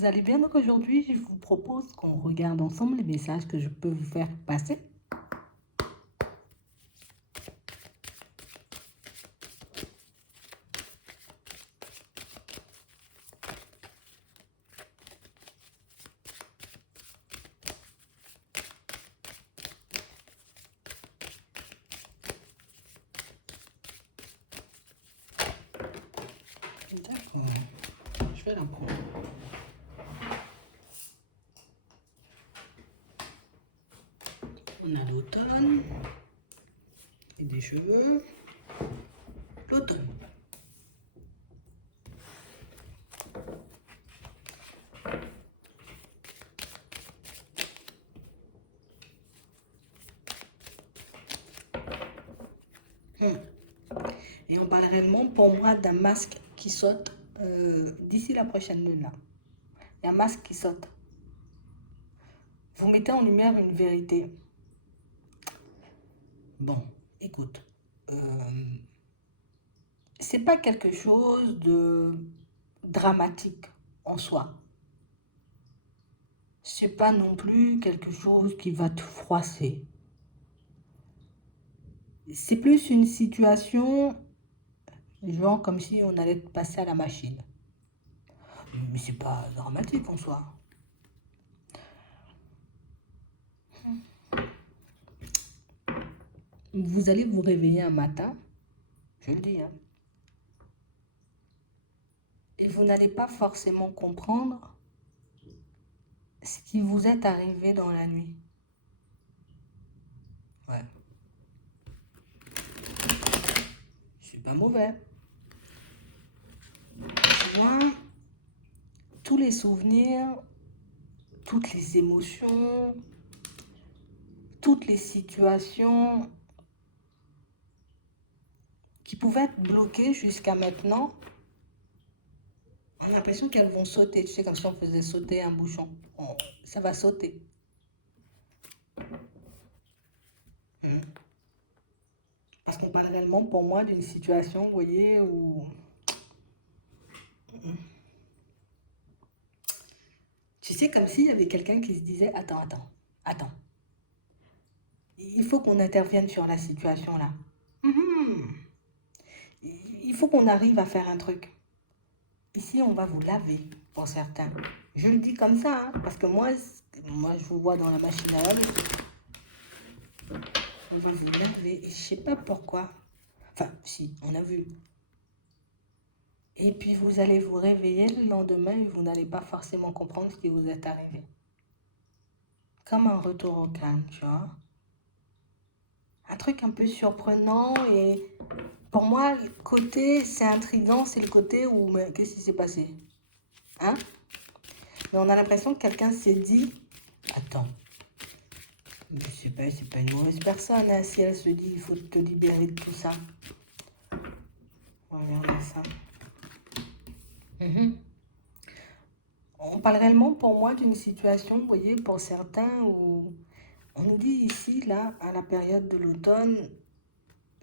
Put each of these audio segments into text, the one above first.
Vous allez bien? Donc aujourd'hui, je vous propose qu'on regarde ensemble les messages que je peux vous faire passer. D'accord, je vais la prendre. On a l'automne et des cheveux. L'automne. Et on parle réellement pour moi d'un masque qui saute d'ici la prochaine lune là. Il y a un masque qui saute. Vous mettez en lumière une vérité. Bon, écoute. C'est pas quelque chose de dramatique en soi. C'est pas non plus quelque chose qui va te froisser. C'est plus une situation, genre comme si on allait passer à la machine. Mais c'est pas dramatique en soi. Vous allez vous réveiller un matin, je le dis, hein, et vous n'allez pas forcément comprendre ce qui vous est arrivé dans la nuit. Ouais. C'est pas mauvais. Tu vois, tous les souvenirs, toutes les émotions, toutes les situations qui pouvaient être bloquées jusqu'à maintenant, on a l'impression qu'elles vont sauter. Tu sais, comme si on faisait sauter un bouchon. Ça va sauter. Parce qu'on parle réellement pour moi d'une situation, vous voyez, où... Tu sais, comme s'il y avait quelqu'un qui se disait, attends. Il faut qu'on intervienne sur la situation là. Il faut qu'on arrive à faire un truc. Ici, on va vous laver, pour certains. Je le dis comme ça, hein, parce que moi, je vous vois dans la machine à laver. On va vous laver, et je sais pas pourquoi. Enfin, si, on a vu. Et puis, vous allez vous réveiller le lendemain et vous n'allez pas forcément comprendre ce qui vous est arrivé. Comme un retour au calme, tu vois. Un truc un peu surprenant et... Pour moi, le côté, c'est intriguant, c'est le côté où, mais qu'est-ce qui s'est passé? Hein? Mais on a l'impression que quelqu'un s'est dit, attends, mais c'est pas une mauvaise personne, hein, si elle se dit, il faut te libérer de tout ça. Regardez ça. On parle réellement pour moi d'une situation, vous voyez, pour certains, où on nous dit ici, là, à la période de l'automne,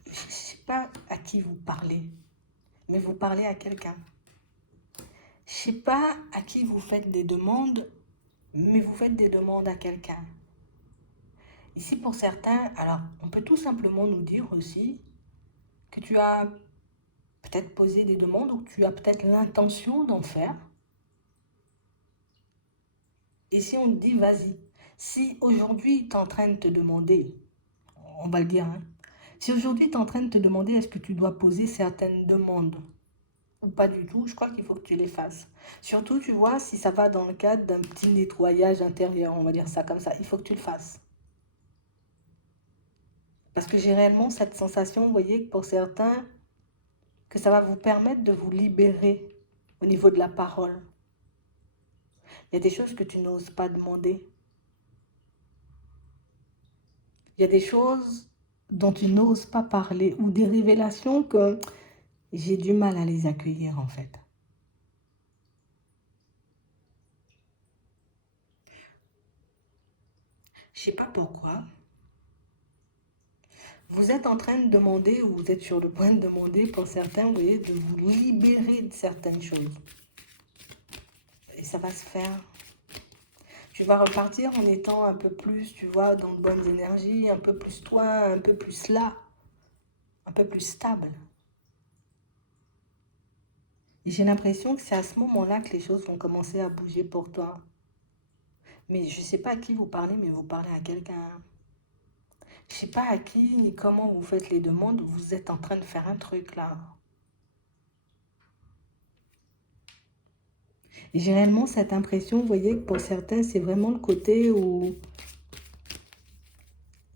je ne sais pas à qui vous parlez, mais vous parlez à quelqu'un. Je ne sais pas à qui vous faites des demandes, mais vous faites des demandes à quelqu'un. Ici, pour certains, alors, on peut tout simplement nous dire aussi que tu as peut-être posé des demandes ou que tu as peut-être l'intention d'en faire. Et si on te dit, vas-y, si aujourd'hui tu es en train de te demander, on va le dire, hein, si aujourd'hui tu es en train de te demander est-ce que tu dois poser certaines demandes ou pas du tout, je crois qu'il faut que tu les fasses. Surtout, tu vois, si ça va dans le cadre d'un petit nettoyage intérieur, on va dire ça comme ça, il faut que tu le fasses. Parce que j'ai réellement cette sensation, vous voyez, que pour certains, que ça va vous permettre de vous libérer au niveau de la parole. Il y a des choses que tu n'oses pas demander. Il y a des choses dont tu n'oses pas parler ou des révélations que j'ai du mal à les accueillir en fait. Je ne sais pas pourquoi. Vous êtes en train de demander ou vous êtes sur le point de demander pour certains, vous voyez, de vous libérer de certaines choses. ça va se faire. Tu vas repartir en étant un peu plus, tu vois, dans de bonnes énergies, un peu plus toi, un peu plus là, un peu plus stable. Et j'ai l'impression que c'est à ce moment-là que les choses vont commencer à bouger pour toi. Mais je ne sais pas à qui vous parlez, mais vous parlez à quelqu'un. Je ne sais pas à qui ni comment vous faites les demandes, vous êtes en train de faire un truc là. Et j'ai réellement cette impression, vous voyez, que pour certains, c'est vraiment le côté où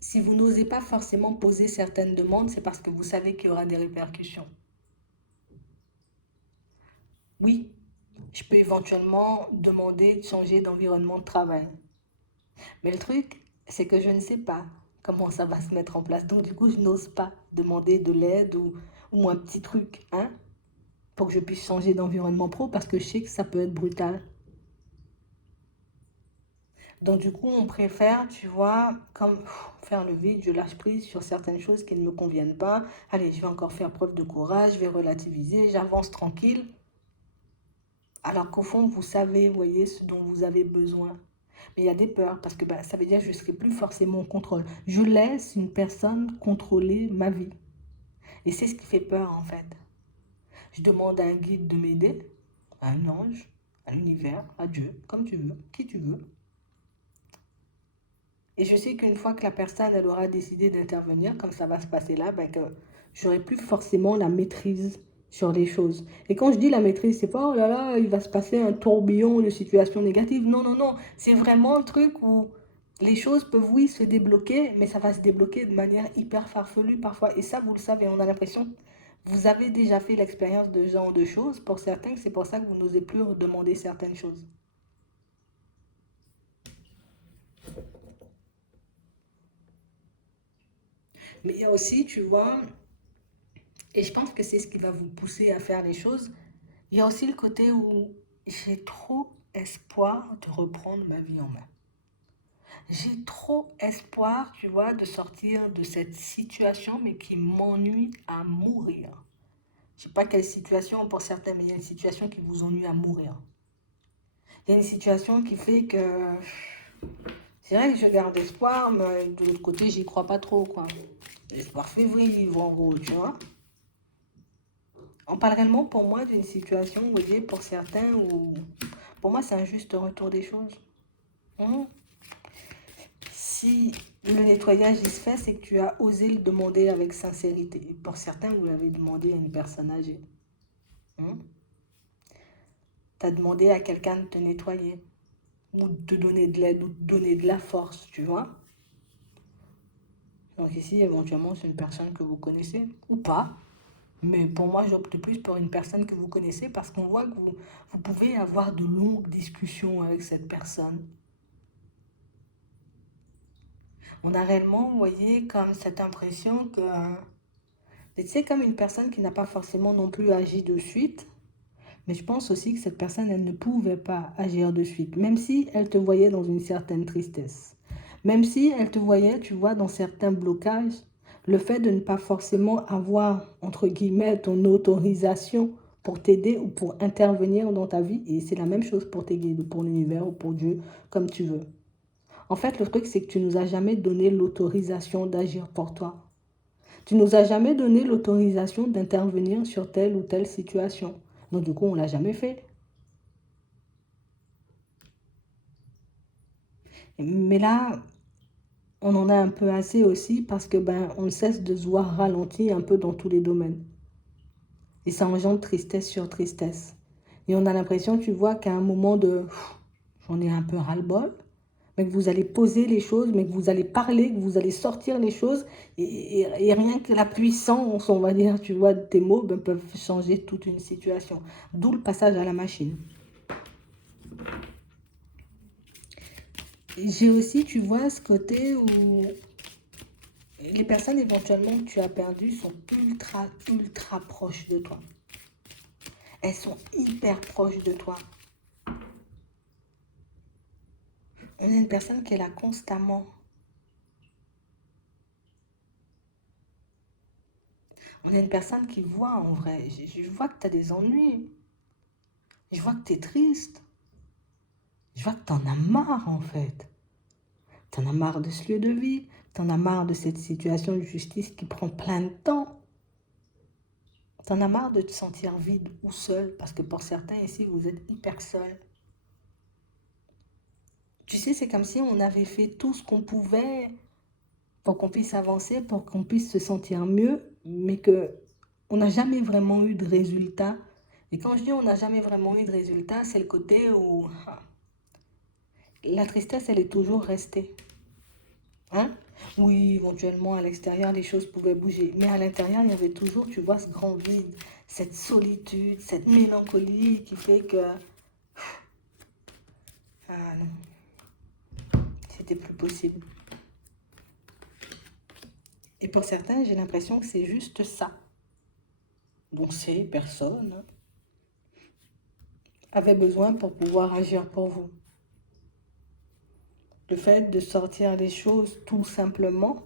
si vous n'osez pas forcément poser certaines demandes, c'est parce que vous savez qu'il y aura des répercussions. Oui, je peux éventuellement demander de changer d'environnement de travail. Mais le truc, c'est que je ne sais pas comment ça va se mettre en place. Donc du coup, je n'ose pas demander de l'aide ou un petit truc, hein, pour que je puisse changer d'environnement pro parce que je sais que ça peut être brutal. Donc du coup, on préfère, tu vois, comme faire le vide, je lâche prise sur certaines choses qui ne me conviennent pas. Allez, je vais encore faire preuve de courage, je vais relativiser, j'avance tranquille. Alors qu'au fond, vous savez, vous voyez, ce dont vous avez besoin. Mais il y a des peurs parce que ça veut dire que je ne serai plus forcément en contrôle. Je laisse une personne contrôler ma vie. Et c'est ce qui fait peur en fait. Je demande à un guide de m'aider, à un ange, à l'univers, à Dieu, comme tu veux, qui tu veux. Et je sais qu'une fois que la personne elle aura décidé d'intervenir, comme ça va se passer là, que j'aurai plus forcément la maîtrise sur les choses. Et quand je dis la maîtrise, c'est pas oh là là, il va se passer un tourbillon de situations négatives. Non, non, non. C'est vraiment un truc où les choses peuvent, oui, se débloquer, mais ça va se débloquer de manière hyper farfelue parfois. Et ça, vous le savez, on a l'impression, vous avez déjà fait l'expérience de ce genre de choses. Pour certains, c'est pour ça que vous n'osez plus demander certaines choses. Mais il y a aussi, tu vois, et je pense que c'est ce qui va vous pousser à faire les choses. Il y a aussi le côté où j'ai trop espoir de reprendre ma vie en main. J'ai trop espoir, tu vois, de sortir de cette situation, mais qui m'ennuie à mourir. Je ne sais pas quelle situation pour certains, mais il y a une situation qui vous ennuie à mourir. Il y a une situation qui fait que c'est vrai que je garde espoir, mais de l'autre côté, j'y crois pas trop, quoi. Espoir fait vivre, en gros, tu vois. On parle réellement pour moi d'une situation, vous voyez, pour certains, où pour moi c'est un juste retour des choses. Hum. Si le nettoyage il se fait, c'est que tu as osé le demander avec sincérité. Et pour certains, vous l'avez demandé à une personne âgée. Tu as demandé à quelqu'un de te nettoyer, ou de te donner de l'aide, ou de te donner de la force, tu vois. Donc ici, éventuellement, c'est une personne que vous connaissez, ou pas. Mais pour moi, j'opte plus pour une personne que vous connaissez parce qu'on voit que vous pouvez avoir de longues discussions avec cette personne. On a réellement, vous voyez, comme cette impression que c'est comme une personne qui n'a pas forcément non plus agi de suite, mais je pense aussi que cette personne, elle ne pouvait pas agir de suite, même si elle te voyait dans une certaine tristesse. Même si elle te voyait, tu vois, dans certains blocages, le fait de ne pas forcément avoir, entre guillemets, ton autorisation pour t'aider ou pour intervenir dans ta vie, et c'est la même chose pour tes guides, pour l'univers ou pour Dieu, comme tu veux. En fait, le truc, c'est que tu nous as jamais donné l'autorisation d'agir pour toi. Tu nous as jamais donné l'autorisation d'intervenir sur telle ou telle situation. Donc, du coup, on l'a jamais fait. Mais là, on en a un peu assez aussi parce que on ne cesse de se voir ralenti un peu dans tous les domaines. Et ça engendre tristesse sur tristesse. Et on a l'impression, tu vois, qu'à un moment de j'en ai un peu ras-le-bol, mais que vous allez poser les choses, mais que vous allez parler, que vous allez sortir les choses, et rien que la puissance, on va dire, tu vois, de tes mots, peuvent changer toute une situation. D'où le passage à la machine. J'ai aussi, tu vois, ce côté où les personnes éventuellement que tu as perdues sont ultra, ultra proches de toi. Elles sont hyper proches de toi. On a une personne qui est là constamment. On a une personne qui voit en vrai. Je vois que tu as des ennuis. Je vois que tu es triste. Je vois que t'en as marre en fait. T'en as marre de ce lieu de vie, t'en as marre de cette situation de justice qui prend plein de temps. T'en as marre de te sentir vide ou seul, parce que pour certains ici, vous êtes hyper seul. Tu sais, c'est comme si on avait fait tout ce qu'on pouvait pour qu'on puisse avancer, pour qu'on puisse se sentir mieux, mais que on n'a jamais vraiment eu de résultat. Et quand je dis on n'a jamais vraiment eu de résultat, c'est le côté où la tristesse, elle est toujours restée. Hein? Oui, éventuellement, à l'extérieur, les choses pouvaient bouger. Mais à l'intérieur, il y avait toujours, tu vois, ce grand vide, cette solitude, cette mélancolie qui fait que... Ah non, c'était plus possible. Et pour certains, j'ai l'impression que c'est juste ça. Donc ces personnes avaient besoin pour pouvoir agir pour vous. Le fait de sortir les choses tout simplement,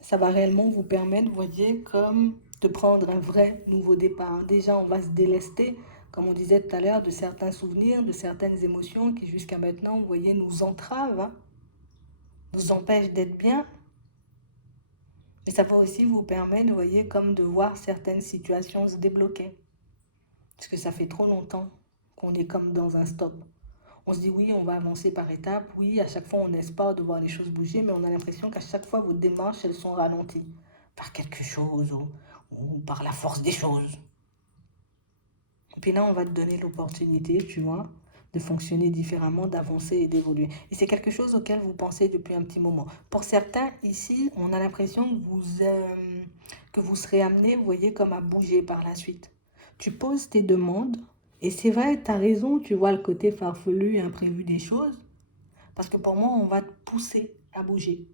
ça va réellement vous permettre, vous voyez, comme de prendre un vrai nouveau départ. Déjà, on va se délester, comme on disait tout à l'heure, de certains souvenirs, de certaines émotions qui jusqu'à maintenant, vous voyez, nous entravent, hein, nous empêchent d'être bien. Mais ça va aussi vous permettre, vous voyez, comme de voir certaines situations se débloquer. Parce que ça fait trop longtemps qu'on est comme dans un stop. On se dit oui, on va avancer par étapes. Oui, à chaque fois, on espère de voir les choses bouger, mais on a l'impression qu'à chaque fois, vos démarches, elles sont ralenties par quelque chose ou par la force des choses. Et puis là, on va te donner l'opportunité, tu vois, de fonctionner différemment, d'avancer et d'évoluer. Et c'est quelque chose auquel vous pensez depuis un petit moment. Pour certains, ici, on a l'impression que vous serez amené, vous voyez, comme à bouger par la suite. Tu poses tes demandes, et c'est vrai, tu as raison, tu vois le côté farfelu et imprévu des choses, parce que pour moi, on va te pousser à bouger.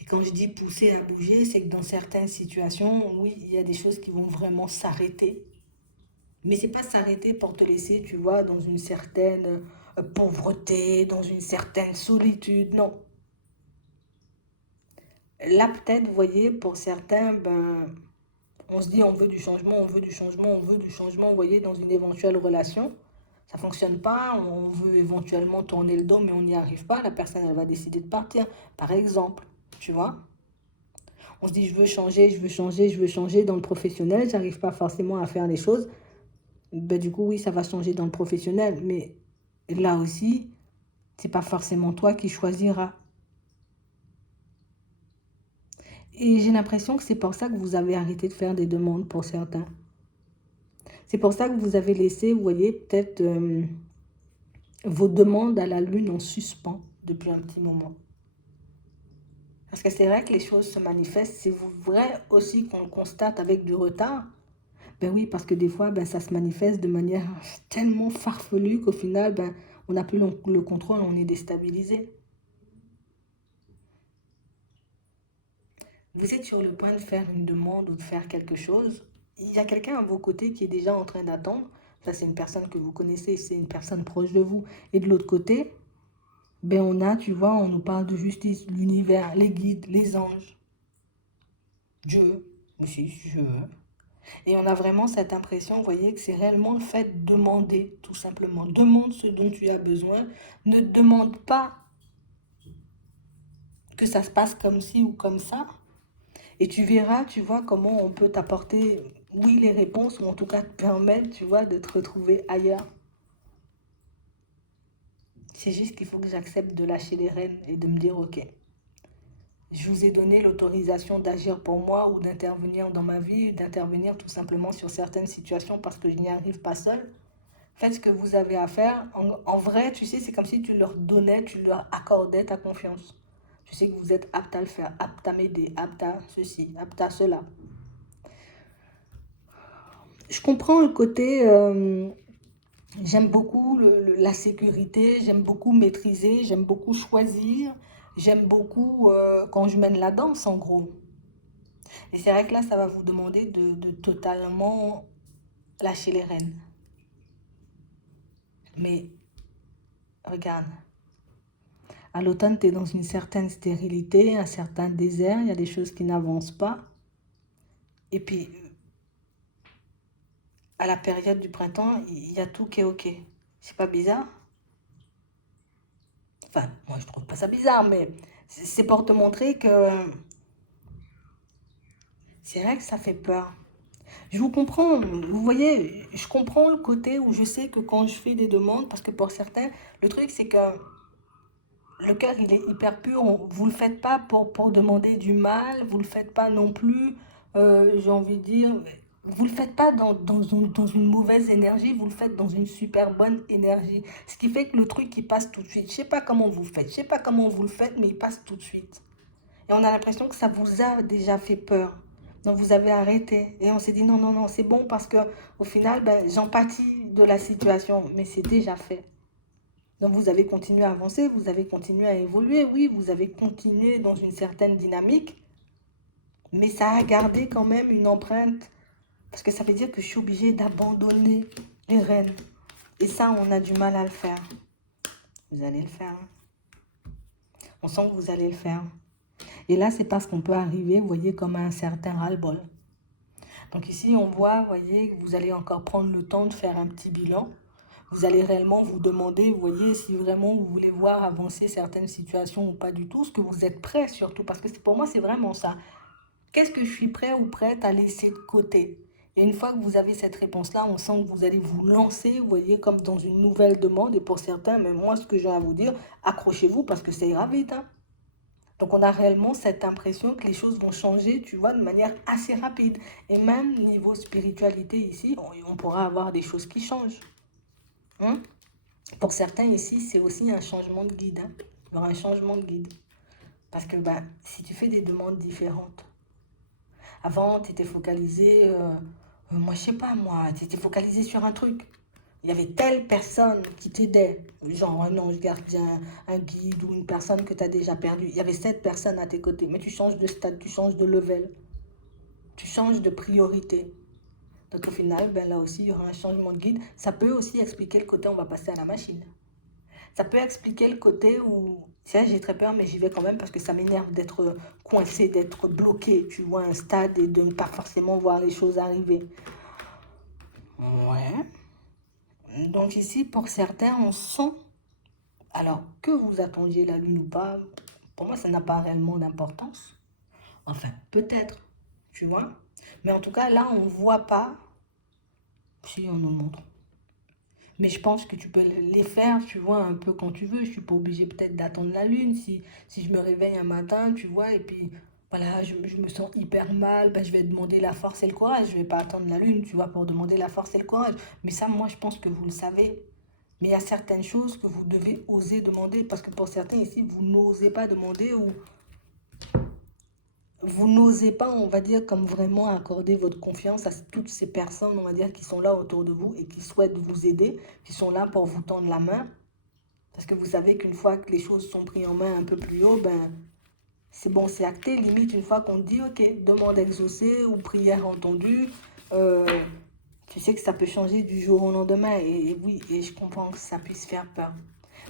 Et quand je dis pousser à bouger, c'est que dans certaines situations, oui, il y a des choses qui vont vraiment s'arrêter. Mais c'est pas s'arrêter pour te laisser, tu vois, dans une certaine pauvreté, dans une certaine solitude. Non. Là, peut-être, vous voyez, pour certains, ben, on se dit on veut du changement, on veut du changement, on veut du changement, vous voyez, dans une éventuelle relation. Ça ne fonctionne pas, on veut éventuellement tourner le dos, mais on n'y arrive pas. La personne, elle va décider de partir, par exemple, tu vois. On se dit je veux changer, je veux changer, je veux changer dans le professionnel, j'arrive pas forcément à faire les choses. Ben, du coup, oui, ça va changer dans le professionnel, mais là aussi, c'est pas forcément toi qui choisiras. Et j'ai l'impression que c'est pour ça que vous avez arrêté de faire des demandes pour certains. C'est pour ça que vous avez laissé, vous voyez, peut-être vos demandes à la lune en suspens depuis un petit moment. Parce que c'est vrai que les choses se manifestent, c'est vrai aussi qu'on le constate avec du retard. Ben oui, parce que des fois, ben, ça se manifeste de manière tellement farfelue qu'au final, ben, on n'a plus le contrôle, on est déstabilisé. Vous êtes sur le point de faire une demande ou de faire quelque chose. Il y a quelqu'un à vos côtés qui est déjà en train d'attendre. Ça, c'est une personne que vous connaissez, c'est une personne proche de vous. Et de l'autre côté, ben on a, tu vois, on nous parle de justice, l'univers, les guides, les anges, Dieu, aussi, si je veux. Et on a vraiment cette impression, vous voyez, que c'est réellement le fait de demander, tout simplement. Demande ce dont tu as besoin. Ne demande pas que ça se passe comme ci ou comme ça. Et tu verras, tu vois, comment on peut t'apporter, oui, les réponses, ou en tout cas te permettre, tu vois, de te retrouver ailleurs. C'est juste qu'il faut que j'accepte de lâcher les rênes et de me dire, ok, je vous ai donné l'autorisation d'agir pour moi ou d'intervenir dans ma vie, d'intervenir tout simplement sur certaines situations parce que je n'y arrive pas seule. Faites ce que vous avez à faire. En vrai, tu sais, c'est comme si tu leur donnais, tu leur accordais ta confiance. Tu sais que vous êtes apte à le faire, apte à m'aider, apte à ceci, apte à cela. Je comprends le côté, j'aime beaucoup la sécurité, j'aime beaucoup maîtriser, j'aime beaucoup choisir, j'aime beaucoup quand je mène la danse en gros. Et c'est vrai que là, ça va vous demander de totalement lâcher les rênes. Mais regarde, à l'automne, tu es dans une certaine stérilité, un certain désert, il y a des choses qui n'avancent pas. Et puis, à la période du printemps, il y a tout qui est OK. C'est pas bizarre? Enfin, moi, je trouve pas ça bizarre, mais c'est pour te montrer que c'est vrai que ça fait peur. Je vous comprends, vous voyez, je comprends le côté où je sais que quand je fais des demandes, parce que pour certains, le truc c'est que le cœur il est hyper pur, vous le faites pas pour demander du mal, vous le faites pas non plus, j'ai envie de dire, vous le faites pas dans une mauvaise énergie, vous le faites dans une super bonne énergie. Ce qui fait que le truc il passe tout de suite. Je sais pas comment vous faites, je sais pas comment vous le faites, mais il passe tout de suite. Et on a l'impression que ça vous a déjà fait peur. Donc vous avez arrêté. Et on s'est dit non, non, non, c'est bon parce que au final, ben, j'empathie de la situation, mais c'est déjà fait. Donc vous avez continué à avancer, vous avez continué à évoluer, oui, vous avez continué dans une certaine dynamique, mais ça a gardé quand même une empreinte, parce que ça veut dire que je suis obligée d'abandonner les rênes. Et ça, on a du mal à le faire. Vous allez le faire. On sent que vous allez le faire. Et là, c'est parce qu'on peut arriver, vous voyez, comme un certain ras-le-bol. Donc ici, on voit, vous voyez, que vous allez encore prendre le temps de faire un petit bilan. Vous allez réellement vous demander, vous voyez, si vraiment vous voulez voir avancer certaines situations ou pas du tout, ce que vous êtes prêt surtout, parce que pour moi, c'est vraiment ça. Qu'est-ce que je suis prêt ou prête à laisser de côté? Et une fois que vous avez cette réponse-là, on sent que vous allez vous lancer, vous voyez, comme dans une nouvelle demande. Et pour certains, même moi, ce que j'ai à vous dire, accrochez-vous parce que ça ira vite, hein. Donc on a réellement cette impression que les choses vont changer, tu vois, de manière assez rapide. Et même niveau spiritualité ici, on pourra avoir des choses qui changent, hein. Pour certains ici, c'est aussi un changement de guide, hein. Il y aura un changement de guide. Parce que bah, si tu fais des demandes différentes, avant, tu étais focalisé, moi je sais pas moi, tu étais focalisé sur un truc. Il y avait telle personne qui t'aidait, genre un ange gardien, un guide ou une personne que tu as déjà perdue. Il y avait cette personne à tes côtés, mais tu changes de stade, tu changes de level, tu changes de priorité. Donc au final, ben là aussi, il y aura un changement de guide. Ça peut aussi expliquer le côté on va passer à la machine. Ça peut expliquer le côté où, c'est vrai, j'ai très peur, mais j'y vais quand même parce que ça m'énerve d'être coincé, d'être bloqué, tu vois, un stade et de ne pas forcément voir les choses arriver. Ouais. Donc ici, pour certains, on sent, alors que vous attendiez la lune ou pas, pour moi, ça n'a pas réellement d'importance. Enfin, peut-être, tu vois. Mais en tout cas, là, on ne voit pas si on nous montre. Mais je pense que tu peux les faire, tu vois, un peu quand tu veux. Je suis pas obligée peut-être d'attendre la lune. Si je me réveille un matin, tu vois, et puis voilà, je me sens hyper mal, ben, je vais demander la force et le courage. Je vais pas attendre la lune, tu vois, pour demander la force et le courage. Mais ça, moi, je pense que vous le savez. Mais il y a certaines choses que vous devez oser demander, parce que pour certains ici, vous n'osez pas demander ou vous n'osez pas, on va dire, comme vraiment accorder votre confiance à toutes ces personnes, on va dire, qui sont là autour de vous et qui souhaitent vous aider, qui sont là pour vous tendre la main. Parce que vous savez qu'une fois que les choses sont prises en main un peu plus haut, ben, c'est bon, c'est acté. Limite, une fois qu'on dit, ok, demande exaucée ou prière entendue, euh, tu sais que ça peut changer du jour au lendemain. Et oui, et je comprends que ça puisse faire peur.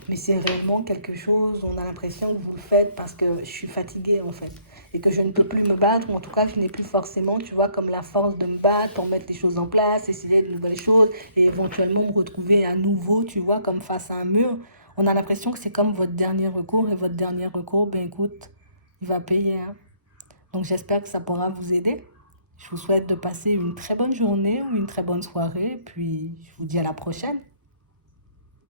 Mais c'est réellement quelque chose, on a l'impression que vous le faites parce que je suis fatiguée en fait. Et que je ne peux plus me battre, ou en tout cas je n'ai plus forcément, tu vois, comme la force de me battre pour mettre les choses en place, essayer de nouvelles choses et éventuellement me retrouver à nouveau, tu vois, comme face à un mur. On a l'impression que c'est comme votre dernier recours et votre dernier recours, ben écoute, il va payer, hein. Donc j'espère que ça pourra vous aider. Je vous souhaite de passer une très bonne journée ou une très bonne soirée, puis je vous dis à la prochaine.